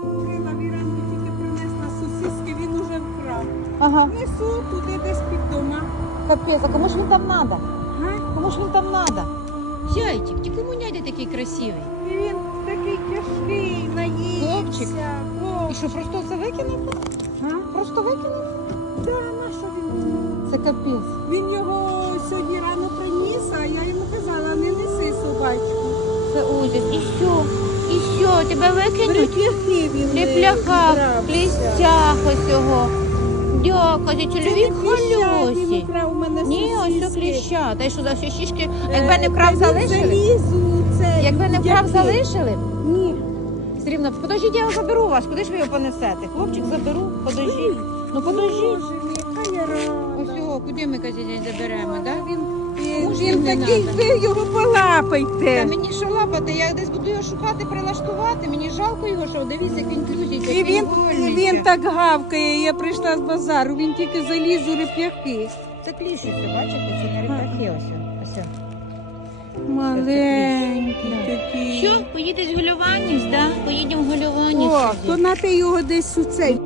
Крила віранду тільки принесла сосиски, він уже вкрав. Ага. Несу туди десь під дома. Капець, а кому ж він там надо? Кому ж він там надо? Зайчик, ти кому нядя такий красивий? І він такий тяжкий, Хлопчик? І що, просто це викинути? Га? Просто викинути? Да, на що він? Це капець. Він його сьогодні рано приніс, а я йому казала, не неси собачку. Це ужас. І що? Що, тебе викинуть? Прип'яхи він При е, пляхах, брався. лістях ось. Дякую, чоловік халюсі. Ні, ось це кліща. Та й що за всі шишки? Е, Якби не вкрав, залишили? Якби не вкрав, залишили? Ні. Все рівно, подождіть, я його заберу вас. Куди ж ви його понесете? Хлопчик заберу, подождіть. Ну подождіть. Ось його, куди ми казінь заберемо, так? Він, він не такий, надо? ви його Та полапайте. мені що лапати, я десь буду його шукати, прилаштувати. Мені жалко його, що дивіться, як він крутиться. І він, вольниться. він так гавкає, я прийшла з базару, він тільки заліз у реп'яхи. Це кліщиться, бачите, це не репахи ось. ось. Маленький такий. Що, поїдеш в Гольованівсь, да? Поїдемо в Гольованівсь. О, то на ти його десь у цей.